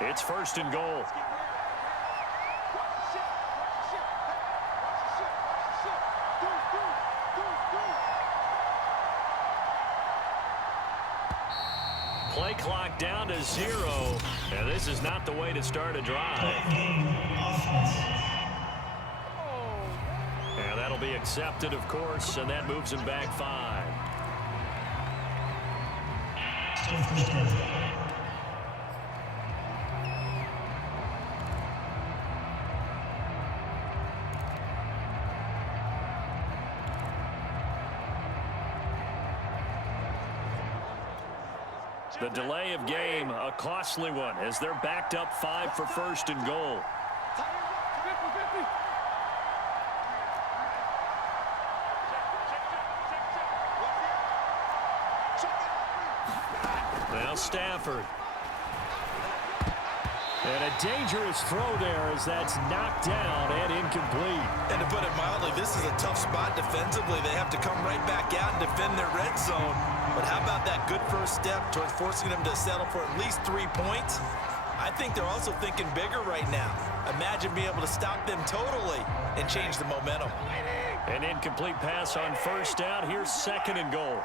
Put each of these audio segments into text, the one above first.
It's 1st and goal. Play clock down to 0. And this is not the way to start a drive. And that'll be accepted, of course, and that moves him back 5. The delay of game, a costly one, as they're backed up 5 for 1st and goal. Now Stafford. And a dangerous throw there as that's knocked down and incomplete. And to put it mildly, this is a tough spot defensively. They have to come right back out and defend their red zone. But how about that good first step towards forcing them to settle for at least 3 points? I think they're also thinking bigger right now. Imagine being able to stop them totally and change the momentum. An incomplete pass on 1st down. Here's 2nd and goal.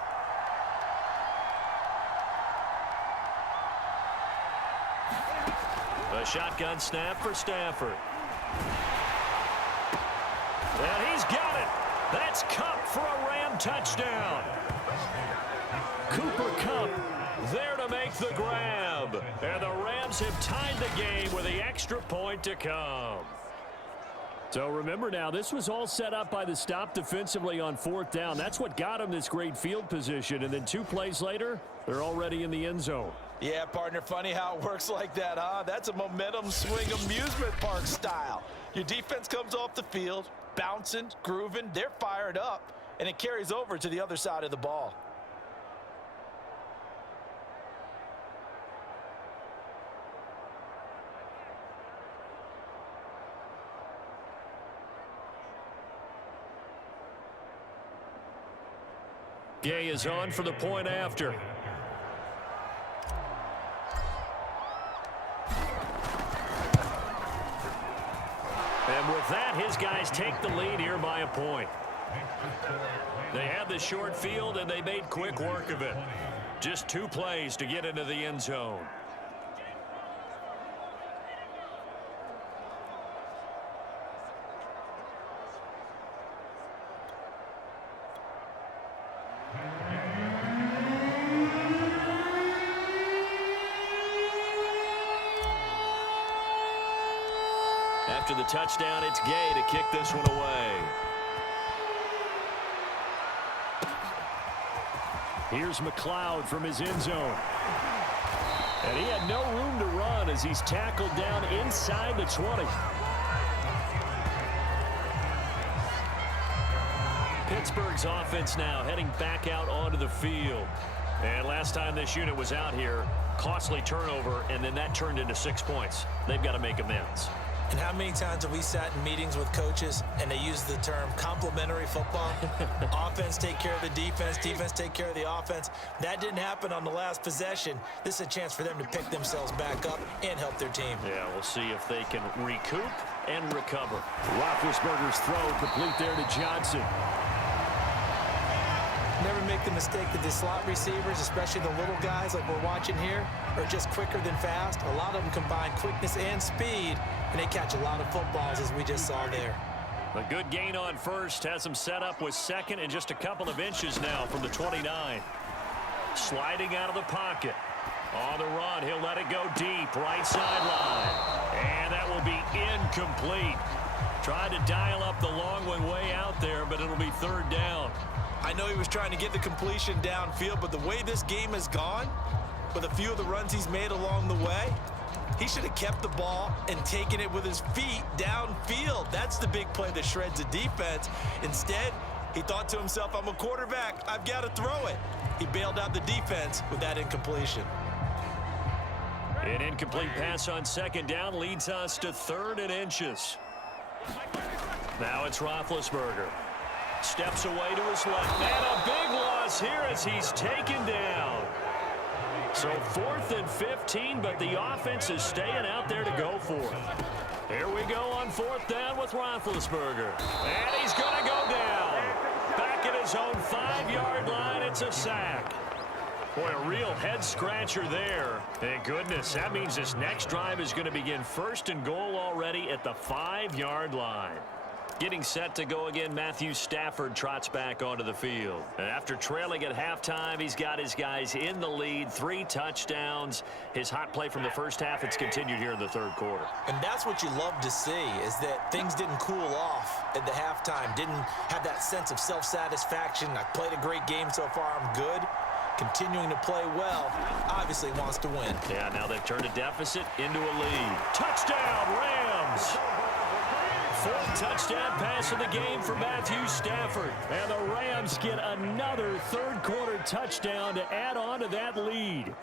A shotgun snap for Stafford. And he's got it. That's Kupp for a Ram touchdown. Cooper Kupp there to make the grab. And the Rams have tied the game with the extra point to come. So remember now, this was all set up by the stop defensively on 4th down. That's what got them this great field position. And then 2 plays later, they're already in the end zone. Yeah, partner, funny how it works like that, huh? That's a momentum swing amusement park style. Your defense comes off the field, bouncing, grooving, they're fired up, and it carries over to the other side of the ball. Gay is on for the point after. And with that, his guys take the lead here by a point. They had the short field, and they made quick work of it. Just 2 plays to get into the end zone. After the touchdown, it's Gay to kick this one away. Here's McLeod from his end zone. And he had no room to run as he's tackled down inside the 20. Pittsburgh's offense now heading back out onto the field. And last time this unit was out here, costly turnover, and then that turned into 6 points. They've got to make amends. And how many times have we sat in meetings with coaches and they use the term complementary football? Offense take care of the defense, defense take care of the offense. That didn't happen on the last possession. This is a chance for them to pick themselves back up and help their team. Yeah, we'll see if they can recoup and recover. Roethlisberger's throw complete there to Johnson. Never make the mistake that the slot receivers, especially the little guys like we're watching here, are just quicker than fast. A lot of them combine quickness and speed, and they catch a lot of footballs, as we just saw there. A good gain on 1st has him set up with 2nd and just a couple of inches now from the 29. Sliding out of the pocket. On the run, he'll let it go deep, right sideline. And that will be incomplete. Tried to dial up the long one way out there, but it'll be 3rd down. I know he was trying to get the completion downfield, but the way this game has gone, with a few of the runs he's made along the way, he should have kept the ball and taken it with his feet downfield. That's the big play that shreds the defense. Instead, he thought to himself, I'm a quarterback, I've got to throw it. He bailed out the defense with that incompletion. An incomplete pass on 2nd down leads us to 3rd and inches. Now it's Roethlisberger. Steps away to his left. And a big loss here as he's taken down. So 4th and 15, but the offense is staying out there to go for it. Here we go on 4th down with Roethlisberger. And he's going to go down. Back at his own 5-yard line, it's a sack. Boy, a real head-scratcher there. Thank goodness. That means this next drive is going to begin 1st and goal already at the 5-yard line. Getting set to go again, Matthew Stafford trots back onto the field. And after trailing at halftime, he's got his guys in the lead, 3 touchdowns. His hot play from the first half, it's continued here in the 3rd quarter. And that's what you love to see, is that things didn't cool off at the halftime, didn't have that sense of self-satisfaction. I played a great game so far, I'm good. Continuing to play well, obviously wants to win. Yeah, now they've turned a deficit into a lead. Touchdown, Rams! 4th touchdown pass of the game for Matthew Stafford. And the Rams get another 3rd quarter touchdown to add on to that lead.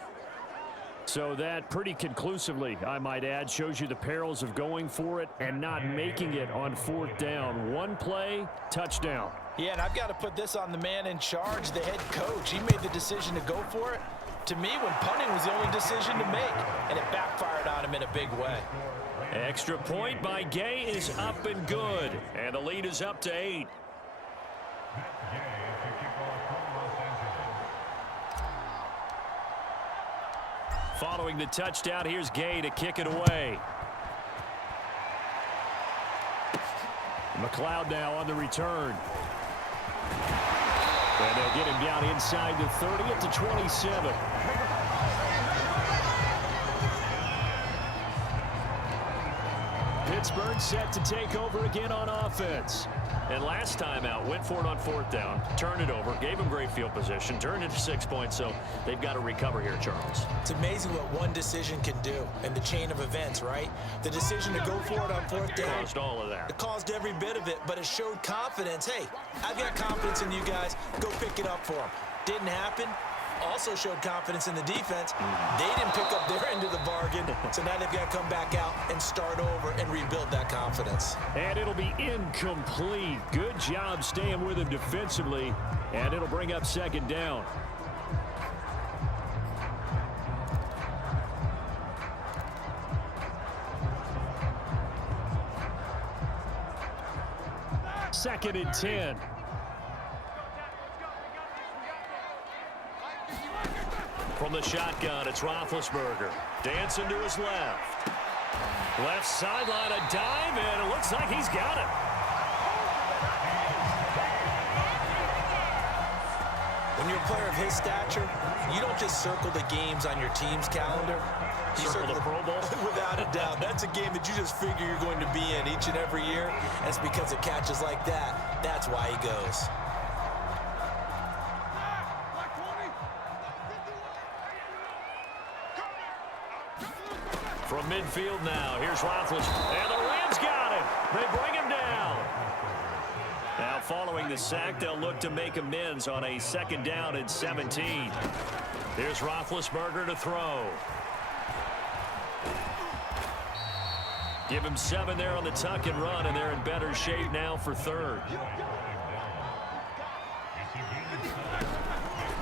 So that pretty conclusively, I might add, shows you the perils of going for it and not making it on 4th down. One play, touchdown. Yeah, and I've got to put this on the man in charge, the head coach. He made the decision to go for it. To me, when punting was the only decision to make, and it backfired on him in a big way. Extra point by Gay is up and good. And the lead is up to 8. Following the touchdown, here's Gay to kick it away. McLeod now on the return. And they'll get him down inside the 30 at the 27. Pittsburgh set to take over again on offense. And last time out, went for it on 4th down, turned it over, gave him great field position, turned it to 6 points, so they've got to recover here, Charles. It's amazing what one decision can do in the chain of events, right? The decision to go for it on 4th down. Caused all of that. It caused every bit of it, but it showed confidence. Hey, I've got confidence in you guys. Go pick it up for them. Didn't happen. Also showed confidence in the defense. They didn't pick up their end of the bargain, so now they've got to come back out and start over and rebuild that confidence. And it'll be incomplete. Good job staying with him defensively, and it'll bring up 2nd down. Second and 10. From the shotgun, it's Roethlisberger. Dancing to his left. Left sideline, a dive, and it looks like he's got it. When you're a player of his stature, you don't just circle the games on your team's calendar. You Circle the Pro Bowl? Without a doubt. That's a game that you just figure you're going to be in each and every year. And it's because of catches like that. That's why he goes. From midfield now, here's Roethlisberger. And the Rams got him. They bring him down. Now following the sack, they'll look to make amends on a 2nd down and 17. Here's Roethlisberger to throw. Give him 7 there on the tuck and run, and they're in better shape now for 3rd.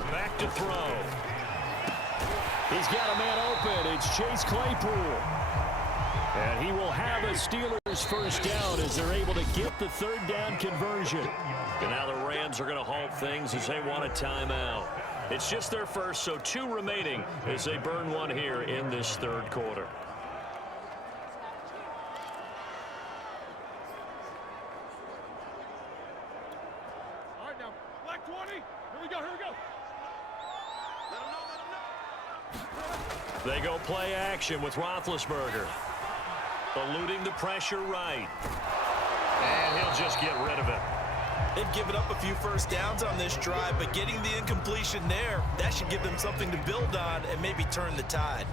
Back to throw. He's got a man open. It's Chase Claypool. And he will have a Steelers 1st down as they're able to get the 3rd down conversion. And now the Rams are going to halt things as they want a timeout. It's just their first, so 2 remaining as they burn one here in this 3rd quarter. All right, now, black 20. Here we go, here we go. They go play action with Roethlisberger. Eluding the pressure right. And he'll just get rid of it. They've given up a few 1st downs on this drive, but getting the incompletion there, that should give them something to build on and maybe turn the tide.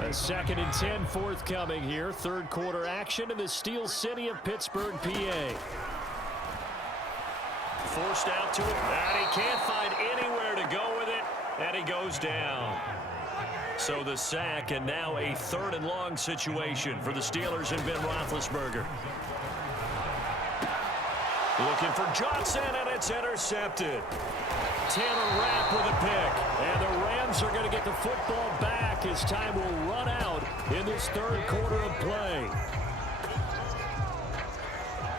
A 2nd and 10 forthcoming here. 3rd quarter action in the Steel City of Pittsburgh, PA. Forced out to it, and he can't find anywhere to go with it, and he goes down. So the sack, and now a 3rd and long situation for the Steelers and Ben Roethlisberger. Looking for Johnson, and it's intercepted. Taylor Rapp with a pick, and the Rams are going to get the football back as time will run out in this third quarter of play.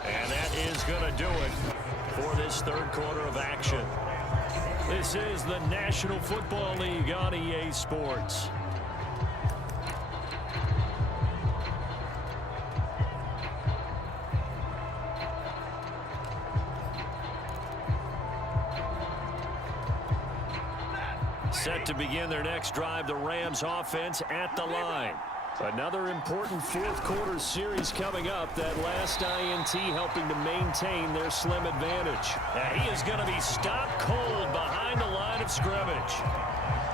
And that is going to do it for this third quarter of action. This is the National Football League on EA Sports. Set to begin their next drive, the Rams offense at the line. Another important fourth quarter series coming up. That last INT helping to maintain their slim advantage. And he is going to be stopped cold behind the line of scrimmage.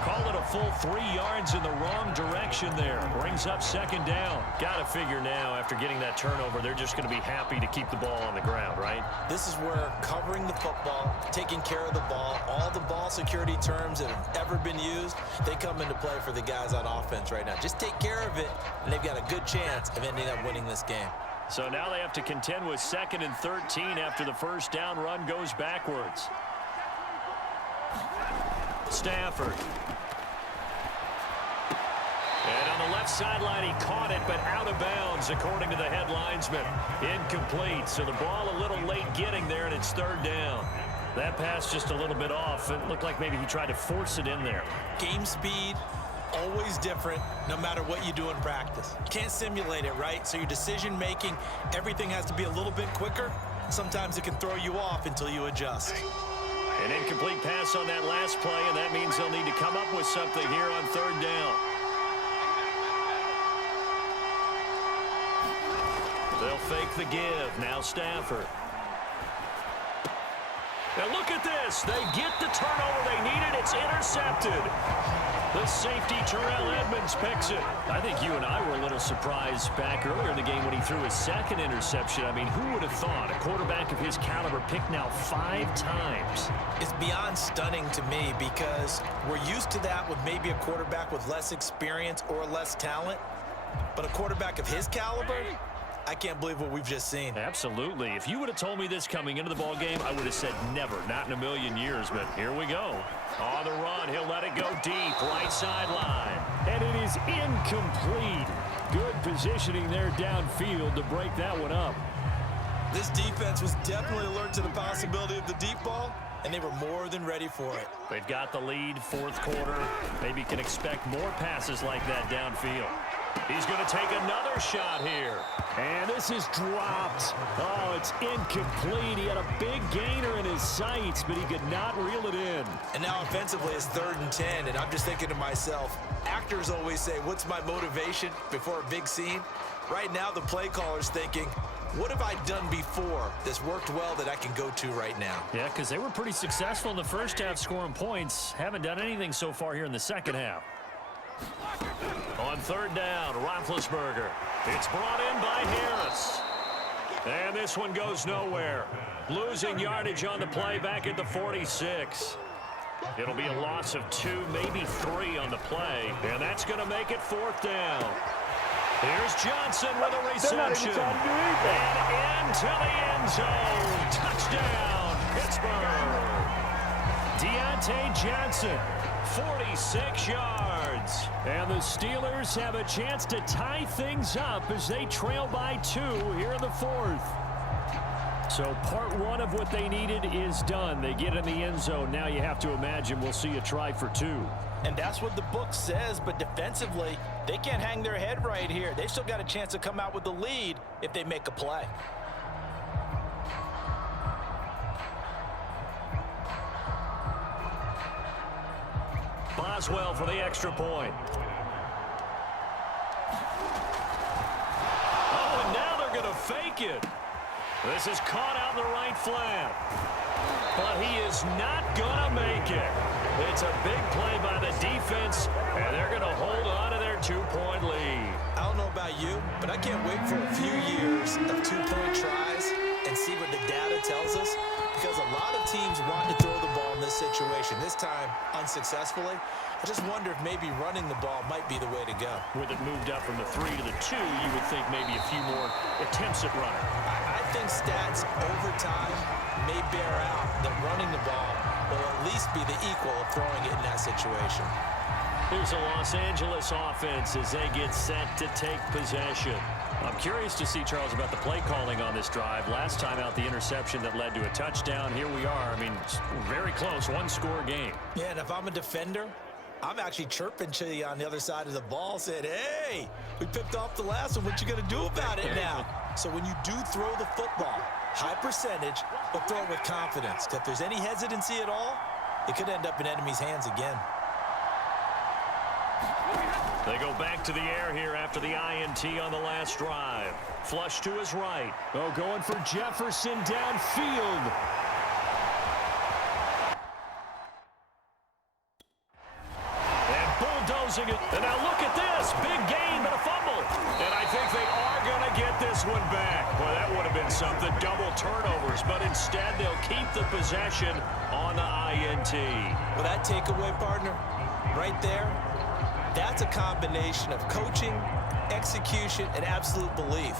Call it a full 3 yards in the wrong direction there. Brings up second down. Got to figure now, after getting that turnover, they're just going to be happy to keep the ball on the ground, right? This is where covering the football, taking care of the ball, all the ball security terms that have ever been used, they come into play for the guys on offense right now. Just take care of it, and they've got a good chance of ending up winning this game. So now they have to contend with 2nd and 13 after the first down run goes backwards. Stafford. And on the left sideline, he caught it, but out of bounds, according to the head linesman. Incomplete, so the ball a little late getting there, and it's third down. That pass just a little bit off. It looked like maybe he tried to force it in there. Game speed, always different, no matter what you do in practice. You can't simulate it, right? So your decision-making, everything has to be a little bit quicker. Sometimes it can throw you off until you adjust. An incomplete pass on that last play, and that means they'll need to come up with something here on third down. They'll fake the give. Now Stafford. Now look at this. They get the turnover they needed. It's intercepted. The safety, Terrell Edmonds, picks it. I think you and I were a little surprised back earlier in the game when he threw his second interception. I mean, who would have thought a quarterback of his caliber picked now 5 times? It's beyond stunning to me because we're used to that with maybe a quarterback with less experience or less talent. But a quarterback of his caliber, I can't believe what we've just seen. Absolutely. If you would have told me this coming into the ball game, I would have said never, not in a million years. But here we go. On the run, he'll let it go deep, right sideline. And it is incomplete. Good positioning there downfield to break that one up. This defense was definitely alert to the possibility of the deep ball, and they were more than ready for it. They've got the lead, fourth quarter. Maybe can expect more passes like that downfield. He's going to take another shot here. And this is dropped. Oh, it's incomplete. He had a big gainer in his sights, but he could not reel it in. And now offensively it's 3rd and 10, and I'm just thinking to myself, actors always say, what's my motivation before a big scene? Right now the play caller's thinking, what have I done before that's worked well that I can go to right now? Yeah, because they were pretty successful in the first half scoring points. Haven't done anything so far here in the second half. On third down, Roethlisberger. It's brought in by Harris. And this one goes nowhere. Losing yardage on the play back at the 46. It'll be a loss of 2, maybe 3 on the play. And that's going to make it 4th down. Here's Johnson with a reception. And into the end zone. Touchdown, Pittsburgh. Deontay Johnson, 46 yards. And the Steelers have a chance to tie things up as they trail by 2 here in the 4th. So part 1 of what they needed is done. They get in the end zone. Now you have to imagine we'll see a try for 2. And that's what the book says, but defensively, they can't hang their head right here. They've still got a chance to come out with the lead if they make a play. Boswell for the extra point. Oh, and now they're going to fake it. This is caught out in the right flat. But he is not going to make it. It's a big play by the defense, and they're going to hold on to their 2-point lead. I don't know about you, but I can't wait for a few years of 2-point tries and see what the data tells us, because a lot of teams want to throw the ball in this situation, this time unsuccessfully. I just wonder if maybe running the ball might be the way to go. With it moved up from the 3 to the 2, you would think maybe a few more attempts at running. I think stats over time may bear out that running the ball will at least be the equal of throwing it in that situation. Here's the Los Angeles offense as they get set to take possession. I'm curious to see, Charles, about the play calling on this drive. Last time out, the interception that led to a touchdown. Here we are. I mean, very close, one-score game. Yeah, and if I'm a defender, I'm actually chirping to you on the other side of the ball, saying, hey, we picked off the last one. What you going to do about it now? So when you do throw the football, high percentage, but throw it with confidence. If there's any hesitancy at all, it could end up in enemy's hands again. They go back to the air here after the INT on the last drive. Flush to his right. Oh, going for Jefferson downfield. And bulldozing it. And now look at this. Big gain, but a fumble. And I think they are going to get this one back. Boy, that would have been something. Double turnovers. But instead, they'll keep the possession on the INT. Well, that takeaway, partner, right there, that's a combination of coaching, execution, and absolute belief.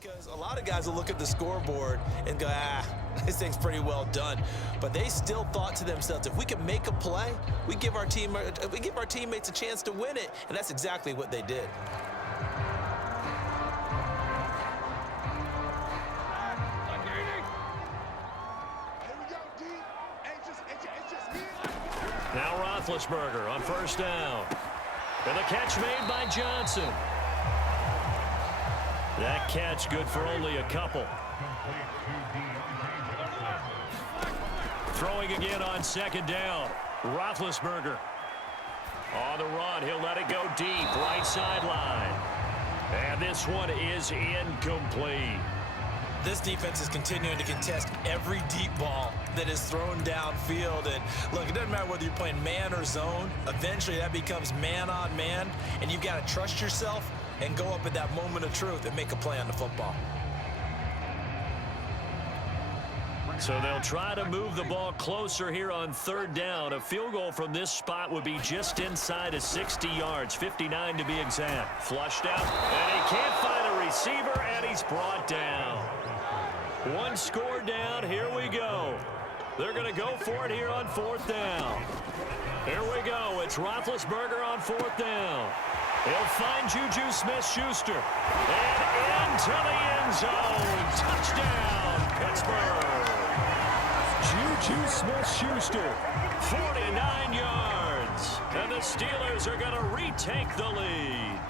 Because a lot of guys will look at the scoreboard and go, this thing's pretty well done. But they still thought to themselves, if we can make a play, we give our teammates a chance to win it. And that's exactly what they did. Now Roethlisberger on first down. And the catch made by Johnson. That catch good for only a couple. Throwing again on second down. Roethlisberger. On the run, he'll let it go deep, right sideline. And this one is incomplete. This defense is continuing to contest every deep ball that is thrown downfield. And look, it doesn't matter whether you're playing man or zone. Eventually that becomes man on man, and you've got to trust yourself and go up at that moment of truth and make a play on the football. So they'll try to move the ball closer here on third down. A field goal from this spot would be just inside of 60 yards, 59 to be exact. Flushed out, and he can't find a receiver, and he's brought down. One score down, here we go. They're going to go for it here on fourth down. Here we go, it's Roethlisberger on fourth down. He'll find Juju Smith-Schuster. And into the end zone. Touchdown, Pittsburgh. Juju Smith-Schuster, 49 yards. And the Steelers are going to retake the lead.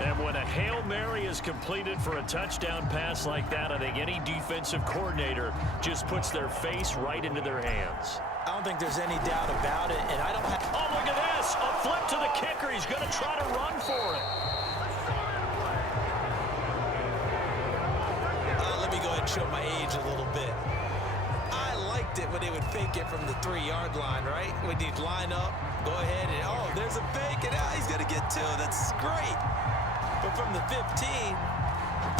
And when a Hail Mary is completed for a touchdown pass like that, I think any defensive coordinator just puts their face right into their hands. I don't think there's any doubt about it, and I don't have... Oh, look at this. A flip to the kicker. He's going to try to run for it. Let me go ahead and show my age a little bit. I liked it when they would fake it from the 3-yard line, right? When you'd line up, go ahead, and oh, there's a fake, and he's going to get 2. That's great. But from the 15,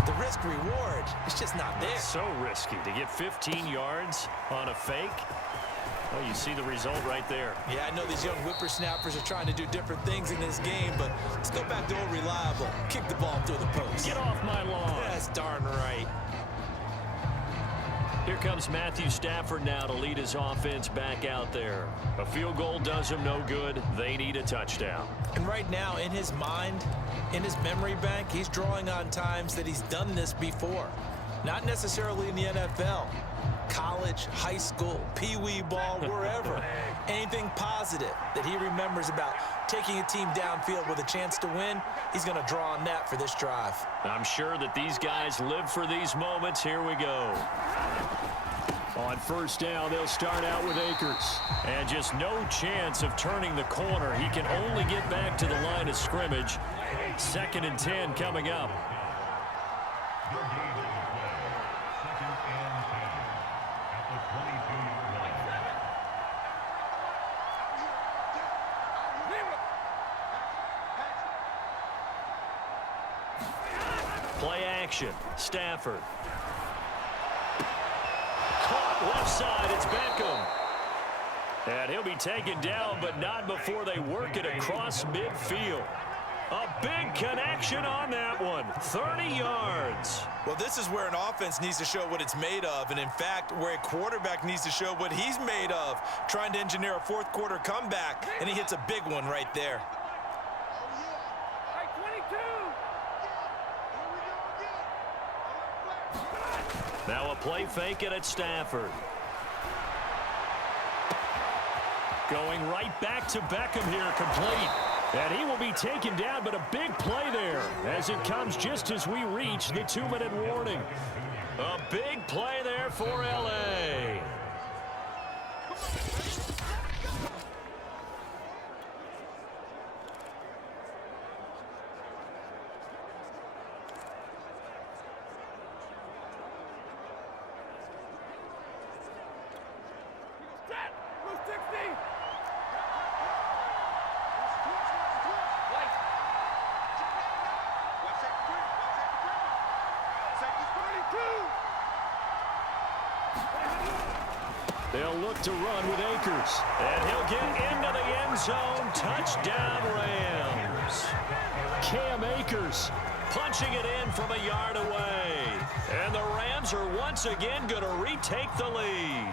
the risk-reward, it's just not there. So risky to get 15 yards on a fake. Well, you see the result right there. Yeah, I know these young whippersnappers are trying to do different things in this game, but let's go back to old reliable. Kick the ball through the post. Get off my lawn. That's darn right. Here comes Matthew Stafford now to lead his offense back out there. A field goal does him no good. They need a touchdown. And right now, in his mind, in his memory bank, he's drawing on times that he's done this before. Not necessarily in the NFL. College, high school, pee-wee ball, wherever. Anything positive that he remembers about taking a team downfield with a chance to win, he's going to draw on that for this drive. I'm sure that these guys live for these moments. Here we go. On first down, they'll start out with Akers. And just no chance of turning the corner. He can only get back to the line of scrimmage. 2nd and 10 coming up. action. Stafford. Caught left side. It's Beckham. And he'll be taken down, but not before they work it across midfield. A big connection on that one. 30 yards. Well, this is where an offense needs to show what it's made of, and in fact, where a quarterback needs to show what he's made of, trying to engineer a fourth quarter comeback, and he hits a big one right there. Now a play fake it at Stafford. Going right back to Beckham here, complete. And he will be taken down, but a big play there as it comes just as we reach the 2-minute warning. A big play there for L.A. They'll look to run with Akers. And he'll get into the end zone. Touchdown, Rams. Cam Akers punching it in from a yard away. And the Rams are once again going to retake the lead.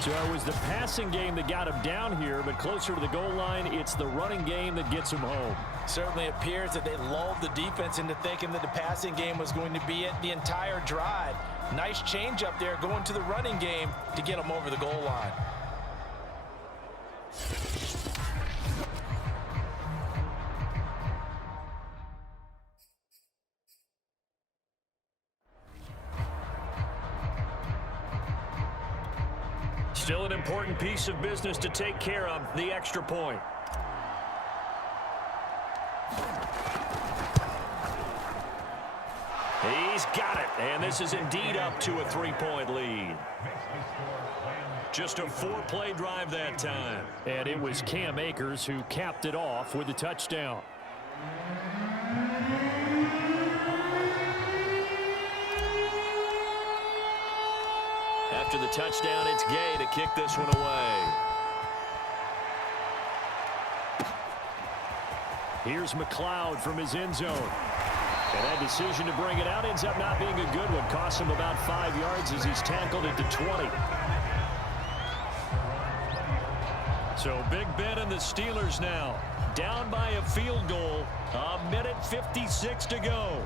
So it was the passing game that got him down here, but closer to the goal line, it's the running game that gets him home. Certainly appears that they lulled the defense into thinking that the passing game was going to be it the entire drive. Nice change up there going to the running game to get them over the goal line. Still an important piece of business to take care of, the extra point. He's got it, and this is indeed up to a 3-point lead. Just a 4-play drive that time. And it was Cam Akers who capped it off with a touchdown. After the touchdown, it's Gay to kick this one away. Here's McLeod from his end zone. And that decision to bring it out ends up not being a good one. Costs him about 5 yards as he's tackled at the 20. So Big Ben and the Steelers now down by a field goal. 1:56 to go.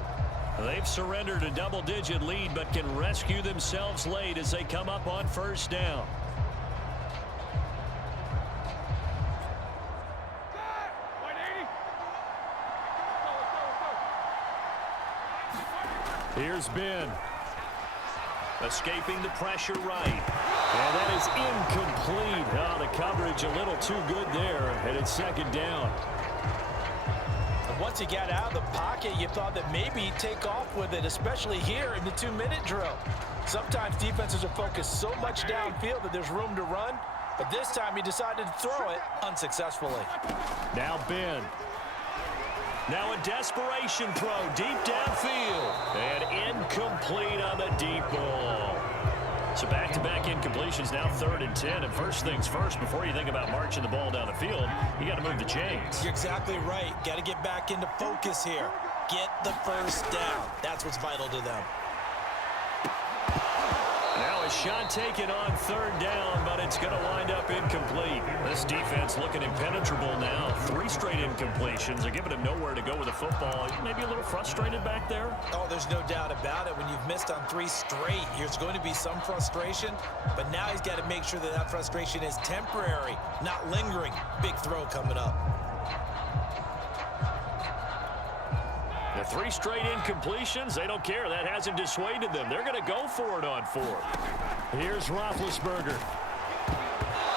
They've surrendered a double-digit lead but can rescue themselves late as they come up on first down. Here's Ben. Escaping the pressure right. And that is incomplete. Oh, the coverage a little too good there, and it's second down. Once he got out of the pocket, you thought that maybe he'd take off with it, especially here in the 2-minute drill. Sometimes defenses are focused so much downfield that there's room to run, but this time he decided to throw it unsuccessfully. Now Ben. Now a desperation throw deep downfield. And incomplete on the deep ball. So back-to-back incompletions, now 3rd and 10. And first things first, before you think about marching the ball down the field, you got to move the chains. You're exactly right. Got to get back into focus here. Get the first down. That's what's vital to them. Now a shot taken on 3rd down, but it's going to wind up incomplete. This defense looking impenetrable now. 3 straight incompletions. They're giving him nowhere to go with the football. Maybe a little frustrated back there? Oh, there's no doubt about it. When you've missed on 3 straight, there's going to be some frustration. But now he's got to make sure that that frustration is temporary, not lingering. Big throw coming up. The 3 straight incompletions, they don't care. That hasn't dissuaded them. They're going to go for it on 4th. Here's Roethlisberger.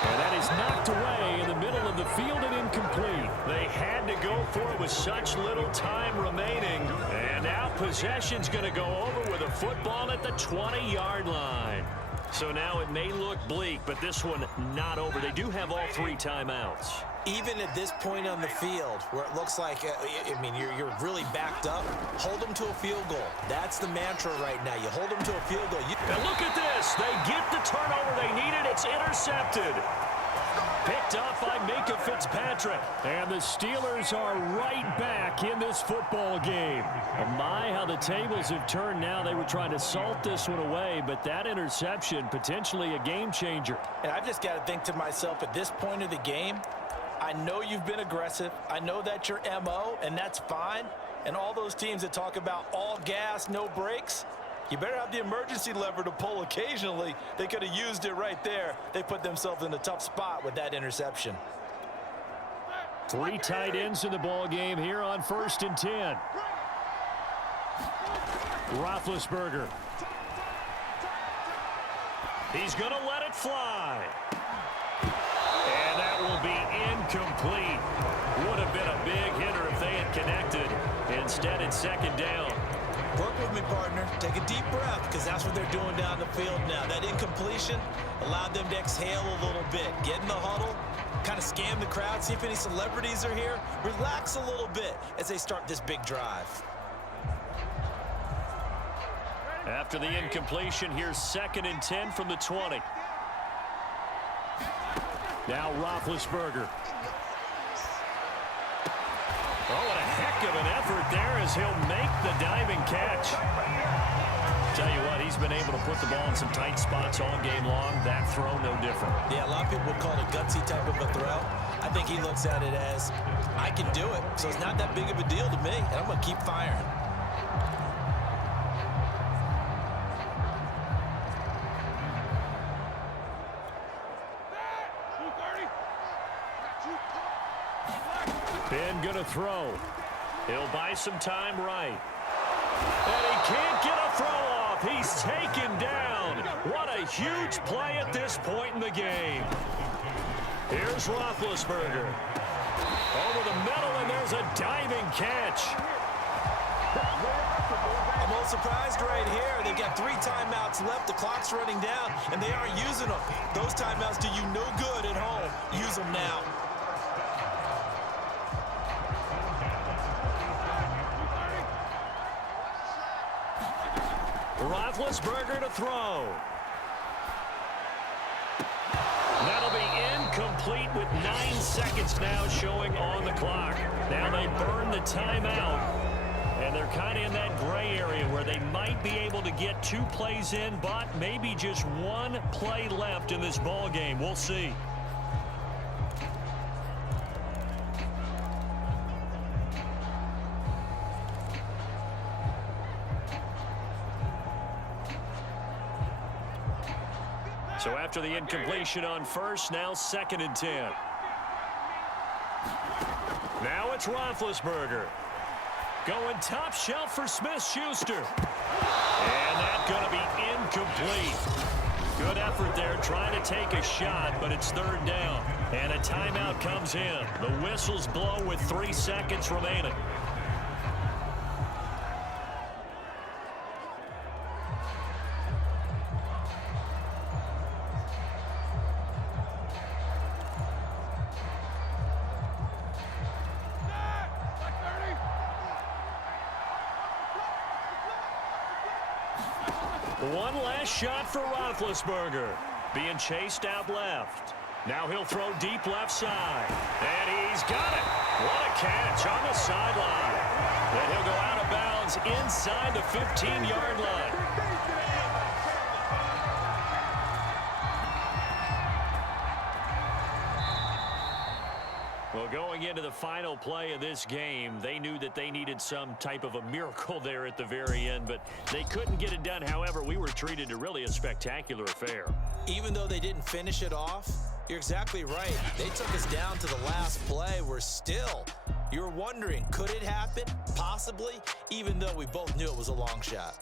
And that is knocked away in the middle of the field and incomplete. They had to go for it with such little time remaining. And now possession's going to go over with a football at the 20-yard line. So now it may look bleak, but this one not over. They do have all 3 timeouts. Even at this point on the field, where it looks like, you're really backed up, hold them to a field goal. That's the mantra right now. You hold them to a field goal. And look at this. They get the turnover they needed. It's intercepted. Picked off by Minka Fitzpatrick. And the Steelers are right back in this football game. Oh my, how the tables have turned now. They were trying to salt this one away, but that interception, potentially a game changer. And I've just got to think to myself, at this point of the game, I know you've been aggressive. I know that's your MO, and that's fine. And all those teams that talk about all gas, no brakes, you better have the emergency lever to pull occasionally. They could have used it right there. They put themselves in a tough spot with that interception. 3 tight ends in the ball game here on 1st and 10. Roethlisberger. He's going to let it fly. And that will be incomplete. Would have been a big hitter if they had connected. Instead, it's 2nd down. Work with me, partner. Take a deep breath, because that's what they're doing down the field now. That incompletion allowed them to exhale a little bit. Get in the huddle, kind of scan the crowd, see if any celebrities are here. Relax a little bit as they start this big drive. After the incompletion, here's 2nd and 10 from the 20. Now Roethlisberger. Oh, what a heck of an effort there as he'll make the diving catch. Tell you what, he's been able to put the ball in some tight spots all game long. That throw, no different. Yeah, a lot of people would call it a gutsy type of a throw. I think he looks at it as, I can do it, so it's not that big of a deal to me, and I'm going to keep firing. Ben gonna throw. He'll buy some time right. And he can't get a throw off. He's taken down. What a huge play at this point in the game. Here's Roethlisberger. Over the middle, and there's a diving catch. I'm a little surprised right here. They've got 3 timeouts left. The clock's running down, and they aren't using them. Those timeouts do you no good at home. Use them now. Roethlisberger to throw. That'll be incomplete with 9 seconds now showing on the clock. Now they burn the timeout, and they're kind of in that gray area where they might be able to get 2 plays in, but maybe just 1 play left in this ball game. We'll see. So after the incompletion on first, now 2nd and 10. Now it's Roethlisberger. Going top shelf for Smith-Schuster. And that's going to be incomplete. Good effort there trying to take a shot, but it's 3rd down. And a timeout comes in. The whistles blow with 3 seconds remaining. One last shot for Roethlisberger. Being chased out left. Now he'll throw deep left side. And he's got it. What a catch on the sideline. Then he'll go out of bounds inside the 15-yard line. Well, going into the final play of this game, they knew that they needed some type of a miracle there at the very end, but they couldn't get it done. However, we were treated to really a spectacular affair. Even though they didn't finish it off, you're exactly right. They took us down to the last play. You're wondering, could it happen? Possibly, even though we both knew it was a long shot.